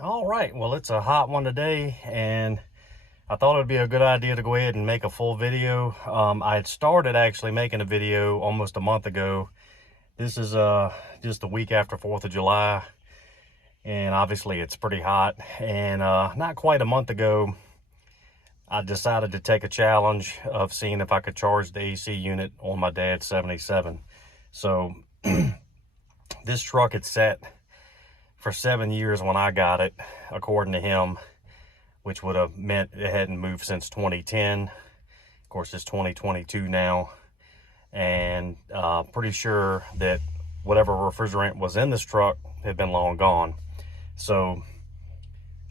All right, well, it's a hot one today, and I thought it'd be a good idea to go ahead and make a full video. I had started actually making a video almost a month ago. This is just a week after 4th of July, and obviously it's pretty hot. And not quite a month ago, I decided to take a challenge of seeing if I could charge the AC unit on my dad's 77. So this truck had sat for 7 years when I got it, according to him, which would have meant it hadn't moved since 2010. Of course, it's 2022 now, and pretty sure that whatever refrigerant was in this truck had been long gone. So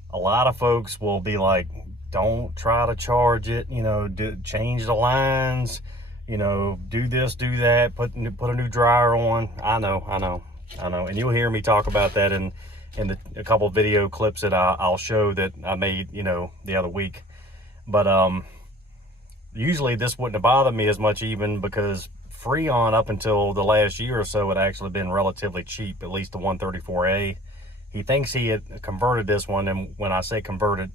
a lot of folks will be like, don't try to charge it, change the lines, do this, do that, put a new dryer on. I know. And you'll hear me talk about that in a couple video clips that I'll show that I made, the other week. But usually this wouldn't have bothered me as much, even because freon up until the last year or so had actually been relatively cheap, at least the 134A. He thinks he had converted this one, and when I say converted,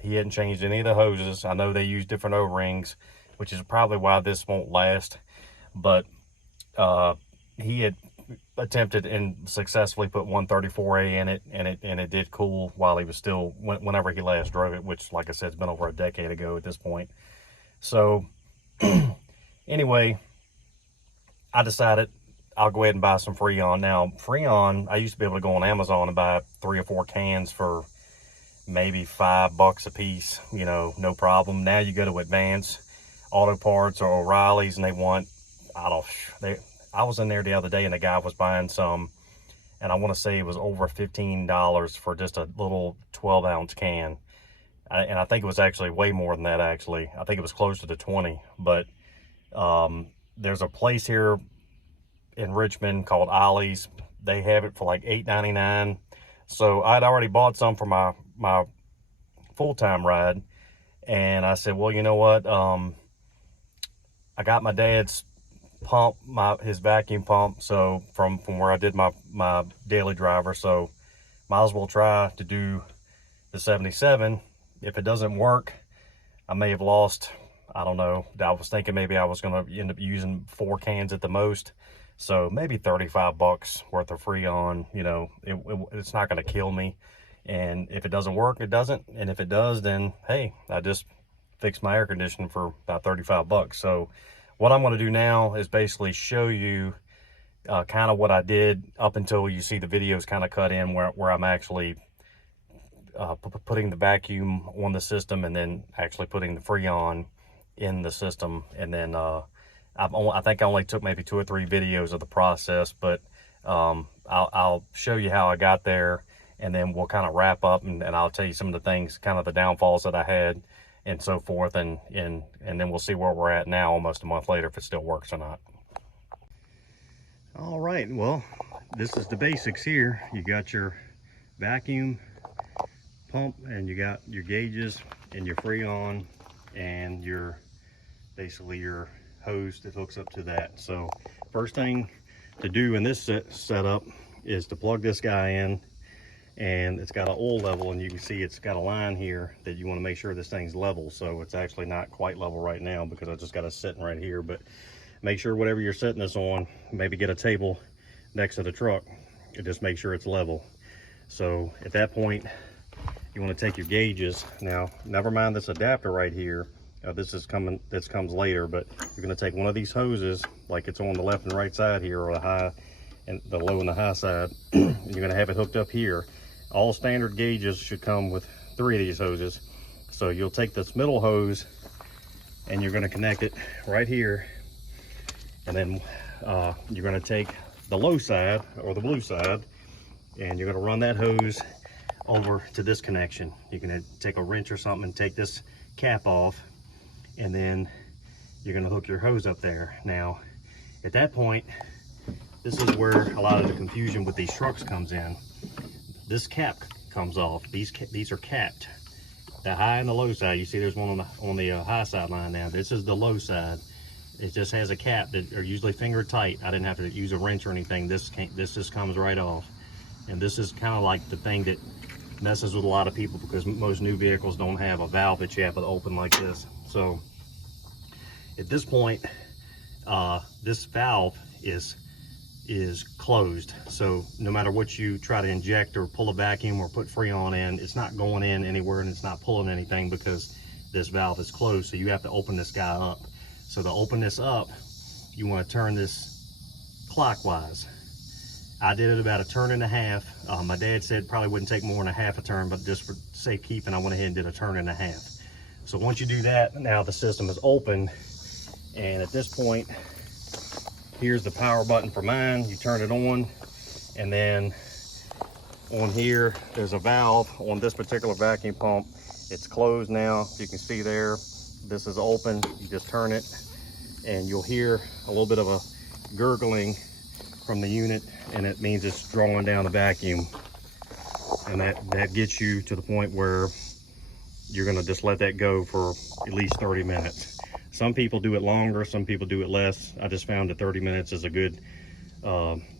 he hadn't changed any of the hoses. I know they use different O-rings, which is probably why this won't last. But he had attempted and successfully put 134A in it, and it did cool while he was still, whenever he last drove it, which, like I said, it's been over a decade ago at this point. So anyway, I decided I'll go ahead and buy some freon. Now, freon, I used to be able to go on Amazon and buy 3 or 4 cans for maybe $5 a piece, no problem. Now you go to Advance Auto Parts or O'Reilly's, and they want, I was in there the other day, and the guy was buying some, and I want to say it was over $15 for just a little 12-ounce can. And I think it was actually way more than that, actually. I think it was closer to 20. But there's a place here in Richmond called Ollie's. They have it for like $8.99. So I'd already bought some for my full-time ride, and I said, well, you know what? I got my dad's pump, his vacuum pump, so from where I did my daily driver, so might as well try to do the 77. If it doesn't work, I may have lost, I don't know. I was thinking maybe I was going to end up using 4 cans at the most, so maybe $35 worth of freon. It's not going to kill me, and if it doesn't work, it doesn't, and if it does, then hey, I just fixed my air conditioning for about $35. So what I'm going to do now is basically show you kind of what I did up until you see the videos kind of cut in where I'm actually putting the vacuum on the system, and then actually putting the freon in the system. And then I think I only took maybe 2 or 3 videos of the process, but I'll show you how I got there, and then we'll kind of wrap up, and I'll tell you some of the things, kind of the downfalls that I had and so forth, and then we'll see where we're at now, almost a month later, if it still works or not. All right, well, this is the basics here. You got your vacuum pump, and you got your gauges and your freon, and basically your hose that hooks up to that. So first thing to do in this setup is to plug this guy in, and it's got an oil level, and you can see it's got a line here that you want to make sure this thing's level. So it's actually not quite level right now because I just got it sitting right here, but make sure whatever you're setting this on, maybe get a table next to the truck and just make sure it's level. So at that point, you want to take your gauges. Now, never mind this adapter right here. This comes later, but you're going to take one of these hoses, like it's on the left and right side here, or the high and the low and the high side. And you're going to have it hooked up here. All standard gauges should come with 3 of these hoses. So you'll take this middle hose, and you're going to connect it right here, and then you're going to take the low side, or the blue side, and you're going to run that hose over to this connection. You can take a wrench or something and take this cap off, and then you're going to hook your hose up there. Now, at that point, this is where a lot of the confusion with these trucks comes in. This cap comes off. These are capped. The high and the low side. You see there's one on the high side line now. This is the low side. It just has a cap that are usually finger tight. I didn't have to use a wrench or anything. This just comes right off. And this is kind of like the thing that messes with a lot of people because most new vehicles don't have a valve that you have to open like this. So at this point, this valve is closed. So no matter what you try to inject or pull a vacuum or put freon in, it's not going in anywhere and it's not pulling anything because this valve is closed. So you have to open this guy up. So to open this up, you want to turn this clockwise. I did it about 1.5 turns. My dad said probably wouldn't take more than 1/2 turn, but just for safekeeping, I went ahead and did 1.5 turns. So once you do that, now the system is open. And at this point, here's the power button for mine. You turn it on, and then on here, there's a valve on this particular vacuum pump. It's closed now. You can see there, this is open. You just turn it, and you'll hear a little bit of a gurgling from the unit, and it means it's drawing down the vacuum. And that gets you to the point where you're gonna just let that go for at least 30 minutes. Some people do it longer, some people do it less. I just found that 30 minutes is a good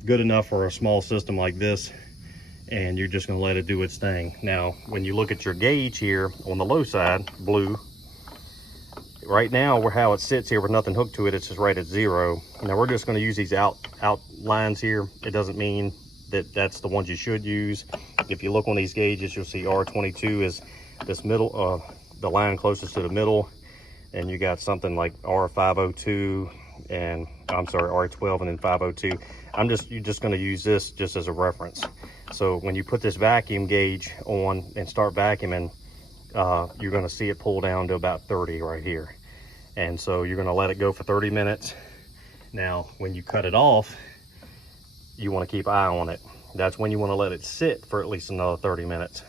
enough for a small system like this, and you're just gonna let it do its thing. Now, when you look at your gauge here on the low side, blue, right now where how it sits here with nothing hooked to it, it's just right at 0. Now we're just gonna use these out lines here. It doesn't mean that that's the ones you should use. If you look on these gauges, you'll see R22 is this middle, the line closest to the middle. And you got something like R502 and I'm sorry, R12 and then 502. You're just going to use this just as a reference. So when you put this vacuum gauge on and start vacuuming, you're going to see it pull down to about 30 right here. And so you're going to let it go for 30 minutes. Now, when you cut it off, you want to keep an eye on it. That's when you want to let it sit for at least another 30 minutes.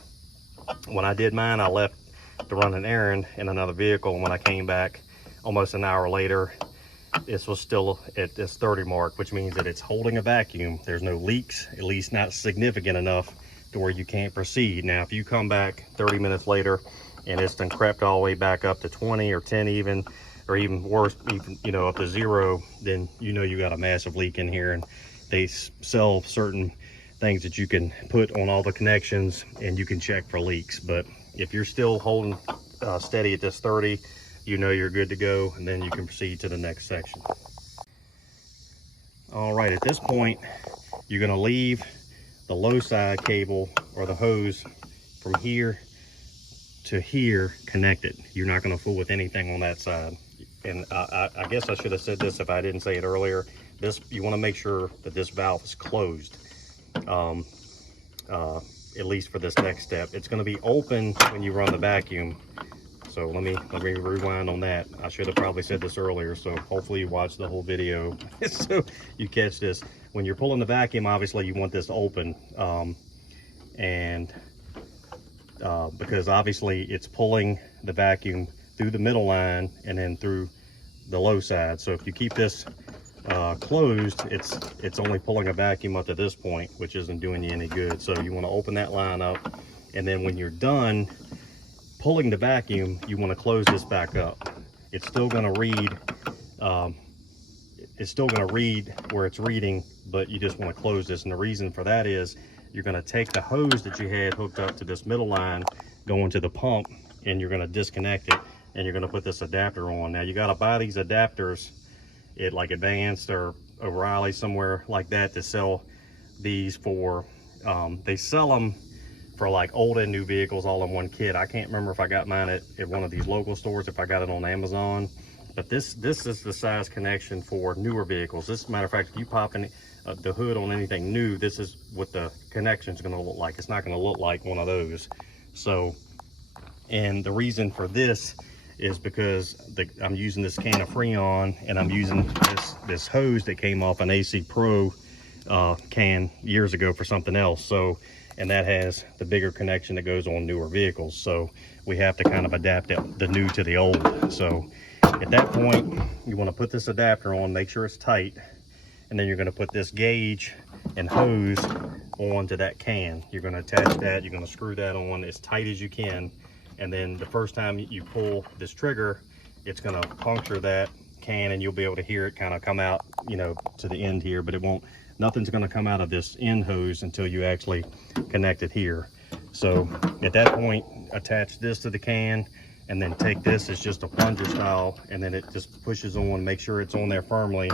When I did mine, I left to run an errand in another vehicle, and when I came back almost an hour later, this was still at this 30 mark, which means that it's holding a vacuum. There's no leaks, at least not significant enough to where you can't proceed. Now if you come back 30 minutes later and it's done crept all the way back up to 20 or 10 even, or even worse, even up to 0, then you know you got a massive leak in here. And they sell certain things that you can put on all the connections and you can check for leaks. But if you're still holding steady at this 30, you know you're good to go, and then you can proceed to the next section. All right, at this point, you're gonna leave the low side cable or the hose from here to here connected. You're not gonna fool with anything on that side. And I guess I should have said this if I didn't say it earlier. You wanna make sure that this valve is closed. At least for this next step. It's going to be open when you run the vacuum. So let me rewind on that. I should have probably said this earlier, so hopefully you watch the whole video so you catch this. When you're pulling the vacuum, obviously you want this open, because obviously it's pulling the vacuum through the middle line and then through the low side. So if you keep this closed, it's only pulling a vacuum up to this point, which isn't doing you any good. So you want to open that line up, and then when you're done pulling the vacuum, you want to close this back up. It's still going to read where it's reading, but you just want to close this. And the reason for that is you're going to take the hose that you had hooked up to this middle line going to the pump, and you're going to disconnect it, and you're going to put this adapter on. Now you got to buy these adapters at like Advanced or O'Reilly, somewhere like that, to sell these for, they sell them for like old and new vehicles all in one kit. I can't remember if I got mine at one of these local stores, if I got it on Amazon, but this is the size connection for newer vehicles. This, matter of fact, if you pop in the hood on anything new, this is what the connection is going to look like. It's not going to look like one of those. So, and the reason for this is because I'm using this can of Freon, and I'm using this hose that came off an AC Pro can years ago for something else. So, and that has the bigger connection that goes on newer vehicles. So we have to kind of adapt the new to the old. So at that point, you want to put this adapter on, make sure it's tight, and then you're going to put this gauge and hose onto that can. You're going to attach that, you're going to screw that on as tight as you can. And then the first time you pull this trigger, it's going to puncture that can, and you'll be able to hear it kind of come out, to the end here, but it won't, nothing's going to come out of this end hose until you actually connect it here. So at that point, attach this to the can, and then take this as just a plunger style, and then it just pushes on, make sure it's on there firmly.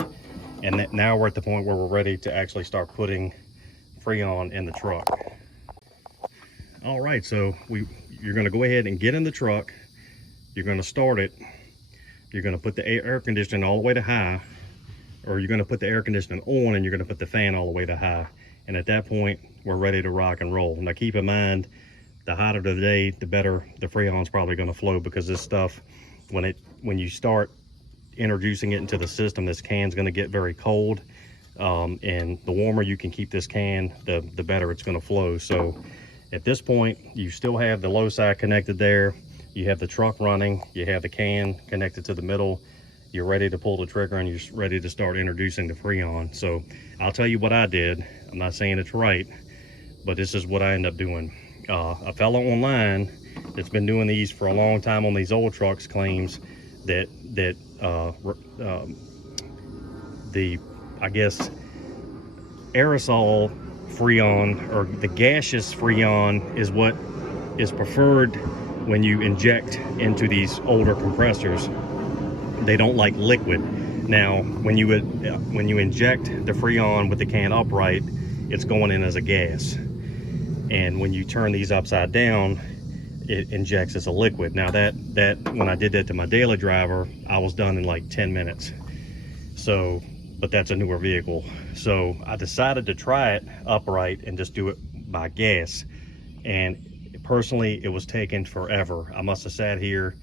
And now we're at the point where we're ready to actually start putting freon in the truck. All right, so you're gonna go ahead and get in the truck. You're gonna start it. You're gonna put the air conditioning all the way to high, or you're gonna put the air conditioning on and you're gonna put the fan all the way to high. And at that point, we're ready to rock and roll. Now keep in mind, the hotter the day, the better the freon's probably gonna flow, because this stuff, when you start introducing it into the system, this can's gonna get very cold. And the warmer you can keep this can, the better it's gonna flow. So at this point, you still have the low side connected there. You have the truck running, you have the can connected to the middle. You're ready to pull the trigger and you're ready to start introducing the freon. So I'll tell you what I did. I'm not saying it's right, but this is what I end up doing. A fellow online that's been doing these for a long time on these old trucks claims that I guess aerosol freon, or the gaseous freon, is what is preferred when you inject into these older compressors. They don't like liquid. Now when you inject the freon with the can upright, it's going in as a gas, and when you turn these upside down, it injects as a liquid. Now that when I did that to my daily driver, I was done in like 10 minutes. So, but that's a newer vehicle. So I decided to try it upright and just do it by gas. And personally, it was taking forever. I must have sat here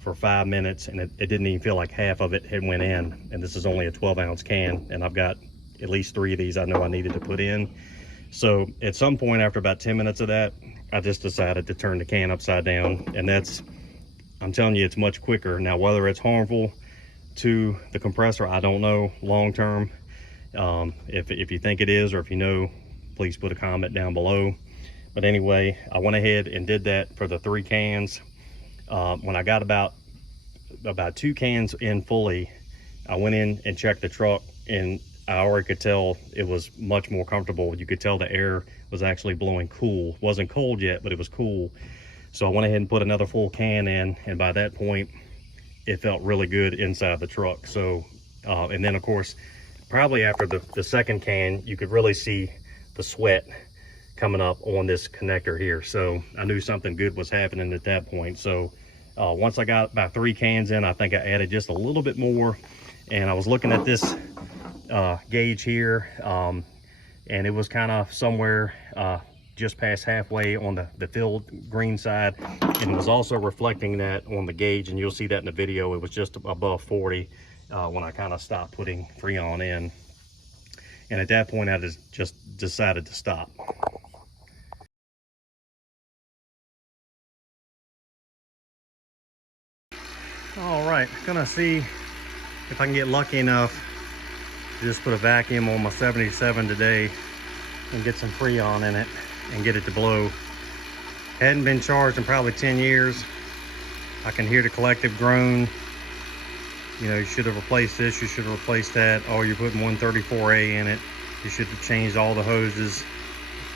for 5 minutes and it didn't even feel like half of it had went in. And this is only a 12-ounce can, and I've got at least 3 of these I know I needed to put in. So at some point after about 10 minutes of that, I just decided to turn the can upside down, and I'm telling you, it's much quicker. Now, whether it's harmful to the compressor, I don't know long term. If you think it is, or if you know, please put a comment down below. But anyway, I went ahead and did that for the 3 cans. When I got about 2 cans in fully, I went in and checked the truck, and I already could tell it was much more comfortable. You could tell the air was actually blowing cool. Wasn't cold yet, but it was cool. So I went ahead and put another full can in, and by that point, it felt really good inside the truck. So, and then of course, probably after the second can, you could really see the sweat coming up on this connector here. So I knew something good was happening at that point. So once I got about 3 cans in, I think I added just a little bit more, and I was looking at this gauge here, and it was kind of somewhere just past halfway on the filled green side, and it was also reflecting that on the gauge, and you'll see that in the video. It was just above 40 when I kind of stopped putting freon in, and at that point I just decided to stop. All right, gonna see if I can get lucky enough to just put a vacuum on my 77 today and get some freon in it and get it to blow. Hadn't been charged in probably 10 years. I can hear the collective groan. You know, you should have replaced this, you should have replaced that. Oh, you're putting 134A in it. You should have changed all the hoses.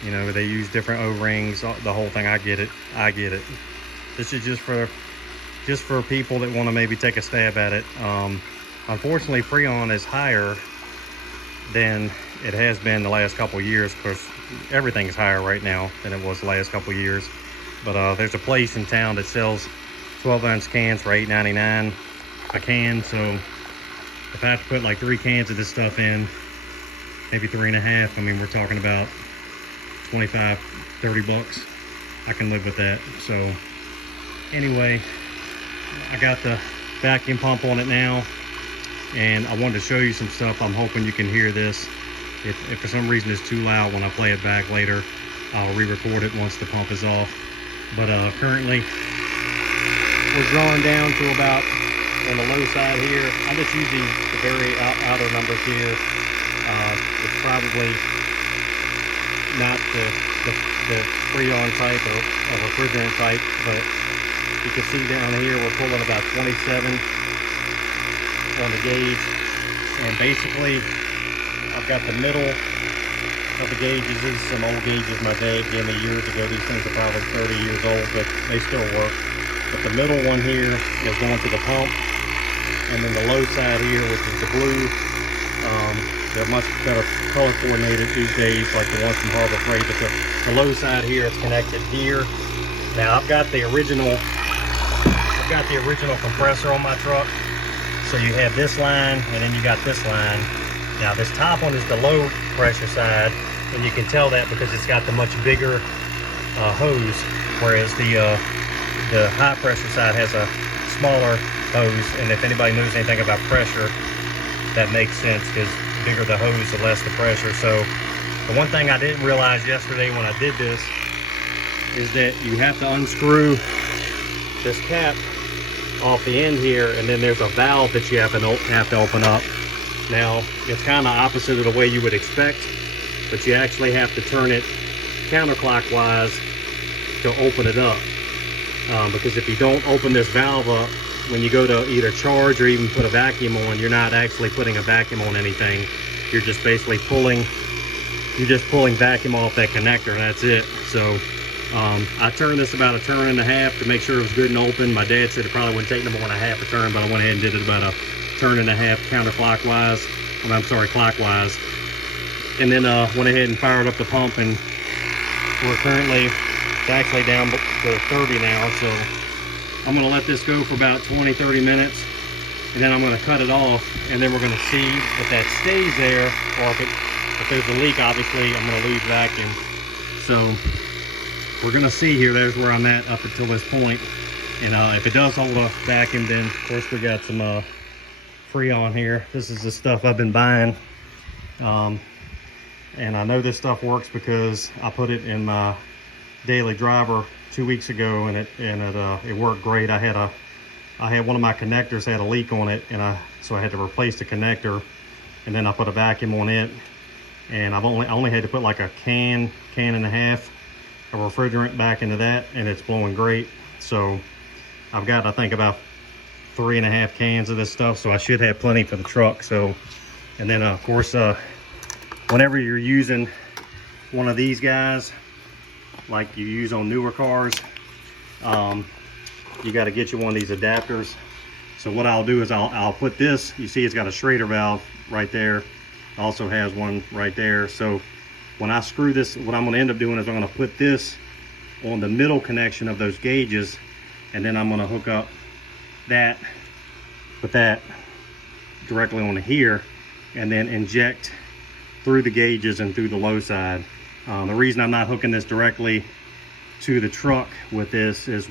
You know, they use different O-rings, the whole thing. I get it, I get it. This is just for people that want to maybe take a stab at it. Unfortunately, freon is higher than it has been the last couple of years. Of course, everything is higher right now than it was the last couple of years. But there's a place in town that sells 12-ounce cans for $8.99 a can. So if I have to put like 3 cans of this stuff in, maybe 3.5, I mean, we're talking about 25, 30 bucks. I can live with that. So anyway, I got the vacuum pump on it now, and I wanted to show you some stuff. I'm hoping you can hear this. If for some reason it's too loud when I play it back later, I'll re-record it once the pump is off. But currently we're drawing down to about, on the low side here, I'm just using the very outer numbers here. It's probably not the freon type or refrigerant type, but you can see down here we're pulling about 27 on the gauge, and basically I've got the middle of the gauges. These are some old gauges my dad gave me years ago. These things are probably 30 years old, but they still work. But the middle one here is going to the pump, and then the low side here, which is the blue, they're much better color coordinated these days, like the ones from Harbor Freight. But the low side here is connected here. Now I've got the original compressor on my truck. So you have this line, and then you got this line. Now this top one is the low pressure side, and you can tell that because it's got the much bigger hose, whereas the high pressure side has a smaller hose. And if anybody knows anything about pressure, that makes sense, because the bigger the hose, the less the pressure. So the one thing I didn't realize yesterday when I did this is that you have to unscrew this cap off the end here, and then there's a valve that you have to open up. Now it's kind of opposite of the way you would expect, but you actually have to turn it counterclockwise to open it up, because if you don't open this valve up when you go to either charge or even put a vacuum on, you're not actually putting a vacuum on anything. You're just basically pulling vacuum off that connector, and that's it. So I turned this about a turn and a half to make sure it was good and open. My dad said it probably wouldn't take no more than a half a turn, but I went ahead and did it about a turn and a half counterclockwise. I'm sorry, clockwise. And then went ahead and fired up the pump, and we're currently actually down to 30 now. So I'm gonna let this go for about 20-30 minutes, and then I'm gonna cut it off, and then we're gonna see if that stays there, or if there's a leak. Obviously I'm gonna lose vacuum. So we're gonna see here. There's where I'm at up until this point, and if it does hold a vacuum, then of course we got some freon here. This is the stuff I've been buying, and I know this stuff works because I put it in my daily driver 2 weeks ago, and it worked great. I had one of my connectors had a leak on it, and so I had to replace the connector, and then I put a vacuum on it, and I only had to put like a can and a half of refrigerant back into that, and it's blowing great. So I've got, I think, about 3.5 cans of this stuff, so I should have plenty for the truck. So, and then of course whenever you're using one of these guys like you use on newer cars, you got to get you one of these adapters. So what I'll do is I'll put this, you see it's got a Schrader valve right there, also has one right there. So when I screw this, what I'm going to end up doing is I'm going to put this on the middle connection of those gauges, and then I'm going to hook up that, put that directly on here, and then inject through the gauges and through the low side. The reason I'm not hooking this directly to the truck with this is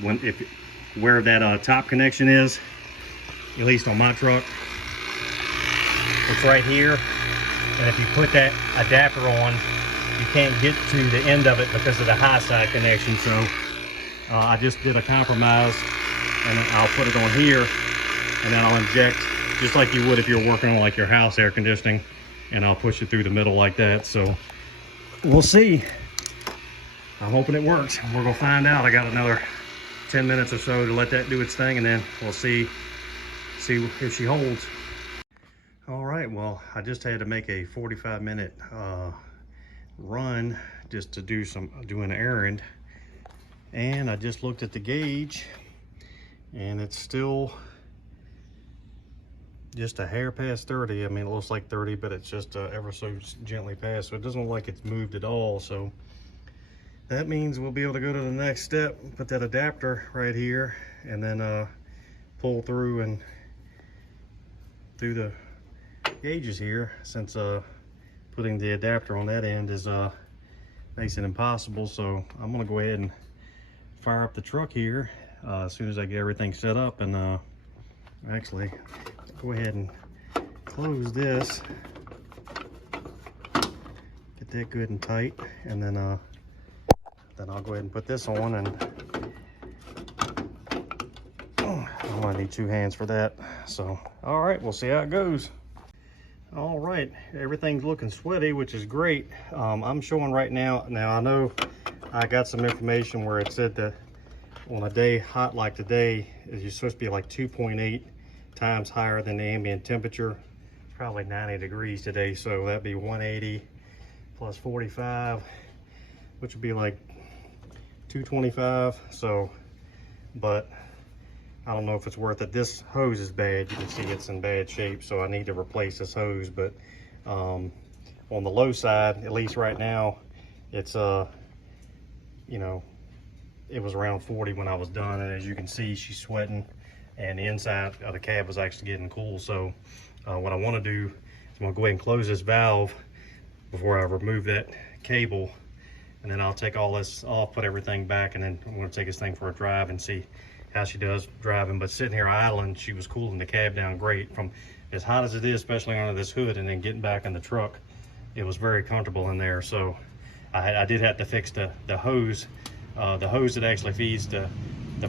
where that top connection is, at least on my truck, it's right here, and if you put that adapter on, you can't get to the end of it because of the high side connection. So I just did a compromise, and I'll put it on here, and then I'll inject just like you would if you're working on like your house air conditioning, and I'll push it through the middle like that. So we'll see. I'm hoping it works. We're gonna find out. I got another 10 minutes or so to let that do its thing, and then we'll see if she holds. All right, well, I just had to make a 45-minute run just to do an errand, and I just looked at the gauge, and it's still just a hair past 30. I mean, it looks like 30, but it's just ever so gently past, so it doesn't look like it's moved at all. So that means we'll be able to go to the next step, put that adapter right here, and then pull through and through the gauges here, since putting the adapter on that end makes it impossible. So I'm gonna go ahead and fire up the truck here as soon as I get everything set up, and actually go ahead and close this, get that good and tight, and then I'll go ahead and put this on, and I'm gonna need 2 hands for that. So all right, we'll see how it goes. All right, everything's looking sweaty, which is great. I'm showing right now, I know I got some information where it said that on a day hot like today, you're supposed to be like 2.8 times higher than the ambient temperature. Probably 90 degrees today, so that'd be 180 plus 45, which would be like 225. So, but I don't know if it's worth it. This hose is bad. You can see it's in bad shape, so I need to replace this hose. But on the low side, at least right now, it's you know, it was around 40 when I was done, and as you can see, she's sweating, and the inside of the cab was actually getting cool. So what I want to do is I'm gonna go ahead and close this valve before I remove that cable, and then I'll take all this off, put everything back, and then I'm gonna take this thing for a drive and see how she does driving. But sitting here idling, she was cooling the cab down great. From as hot as it is, especially under this hood, and then getting back in the truck, it was very comfortable in there. So I did have to fix the hose. The hose that actually feeds the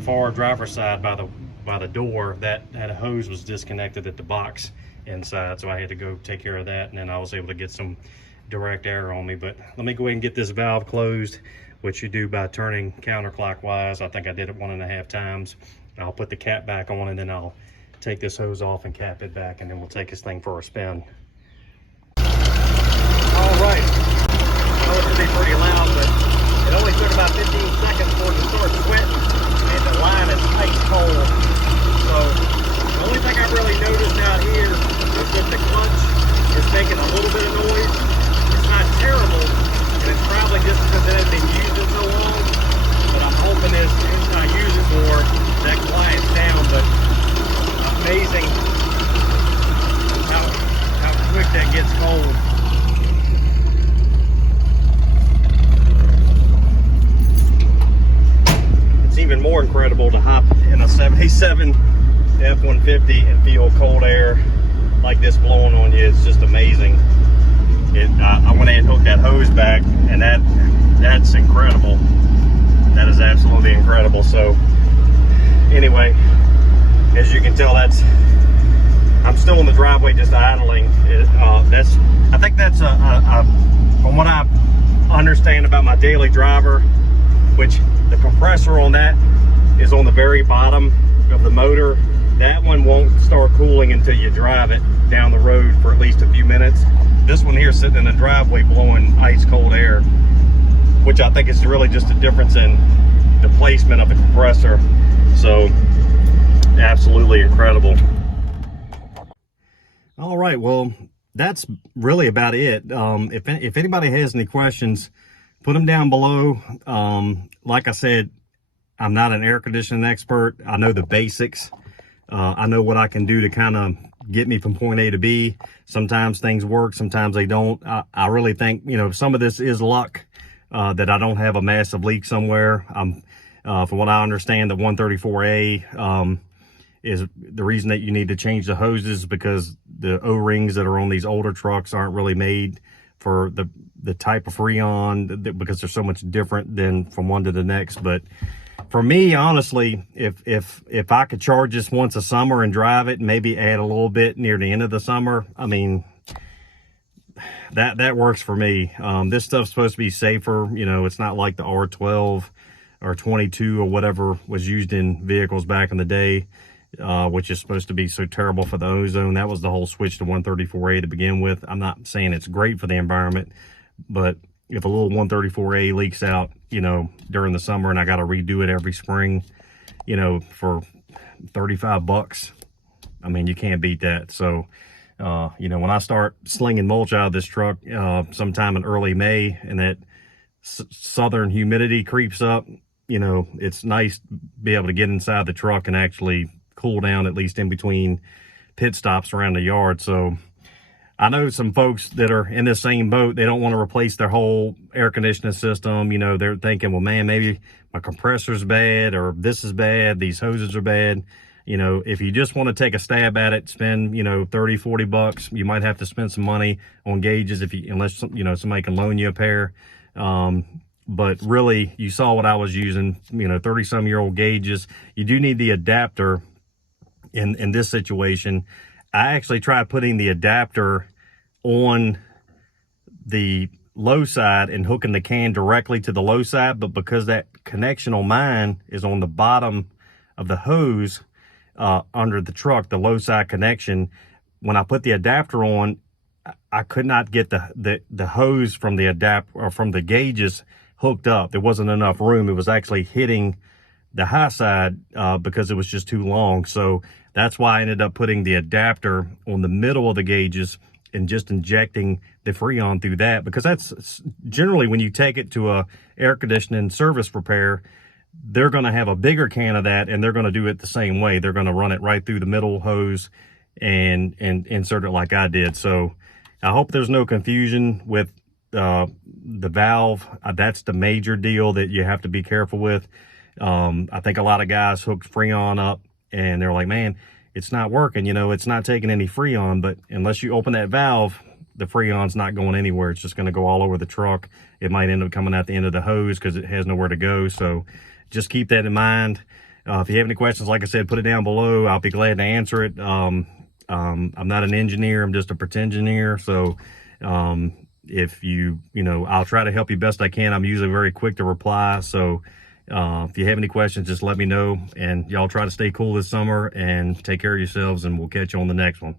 far driver's side by the door, that hose was disconnected at the box inside, so I had to go take care of that, and then I was able to get some direct air on me. But let me go ahead and get this valve closed, which you do by turning counterclockwise. I think I did it 1.5 times. I'll put the cap back on, and then I'll take this hose off and cap it back, and then we'll take this thing for a spin. All right, I know it's gonna be pretty loud, but it only took about 15 seconds for it to start sweating, and the line is ice cold. So the only thing I've really noticed out here is that the clutch is making a little bit of noise. It's not terrible, and it's probably just because it hasn't been used in so long, but I'm hoping as I use it more, that quiets down. But amazing how quick that gets cold. It's even more incredible to hop in a 77 F-150 and feel cold air like this blowing on you. It's just amazing. I went ahead and hooked that hose back, and that's incredible. That is absolutely incredible. So anyway, as you can tell, I'm still in the driveway just idling. I think that's from what I understand about my daily driver, which the compressor on that is on the very bottom of the motor. That one won't start cooling until you drive it down the road for at least a few minutes. This one here sitting in the driveway blowing ice cold air, which I think is really just a difference in the placement of the compressor. So absolutely incredible. All right, well, that's really about it. If anybody has any questions, put them down below. Like I said, I'm not an air conditioning expert. I know the basics. I know what I can do to kind of get me from point A to B. Sometimes things work, sometimes they don't. I really think, you know, some of this is luck, that I don't have a massive leak somewhere. From what I understand, the 134A is the reason that you need to change the hoses, because the O-rings that are on these older trucks aren't really made for the type of freon, because they're so much different than from one to the next. But for me, honestly, if I could charge this once a summer and drive it, and maybe add a little bit near the end of the summer, I mean, that works for me. This stuff's supposed to be safer. You know, it's not like the R12 or 22 or whatever was used in vehicles back in the day, which is supposed to be so terrible for the ozone. That was the whole switch to 134A to begin with. I'm not saying it's great for the environment, but if a little 134A leaks out, you know, during the summer, and I got to redo it every spring, you know, for 35 bucks, I mean, you can't beat that. So, you know, when I start slinging mulch out of this truck sometime in early May, and that southern humidity creeps up, you know, it's nice to be able to get inside the truck and actually cool down, at least in between pit stops around the yard. So I know some folks that are in the same boat. They don't want to replace their whole air conditioning system. You know, they're thinking, well, man, maybe my compressor's bad, or this is bad, these hoses are bad. You know, if you just want to take a stab at it, spend, you know, 30, 40 bucks. You might have to spend some money on gauges unless, you know, somebody can loan you a pair. But really, you saw what I was using, you know, 30-some-year-old gauges. You do need the adapter in this situation. I actually tried putting the adapter on the low side and hooking the can directly to the low side, but because that connection on mine is on the bottom of the hose under the truck, the low side connection, when I put the adapter on, I could not get the hose from the or from the gauges hooked up. There wasn't enough room. It was actually hitting the high side because it was just too long. So that's why I ended up putting the adapter on the middle of the gauges and just injecting the freon through that, because that's generally when you take it to a air conditioning service repair, they're going to have a bigger can of that, and they're going to do it the same way. They're going to run it right through the middle hose and insert it like I did. So I hope there's no confusion with the valve. That's the major deal that you have to be careful with. I think a lot of guys hooked freon up and they're like, man, it's not working, you know, it's not taking any freon. But unless you open that valve, the freon's not going anywhere. It's just going to go all over the truck. It might end up coming out the end of the hose because it has nowhere to go. So just keep that in mind. If you have any questions, like I said, put it down below. I'll be glad to answer it. I'm not an engineer. I'm just a pretend engineer. So if you know, I'll try to help you best I can. I'm usually very quick to reply. So if you have any questions, just let me know. And y'all try to stay cool this summer and take care of yourselves, and we'll catch you on the next one.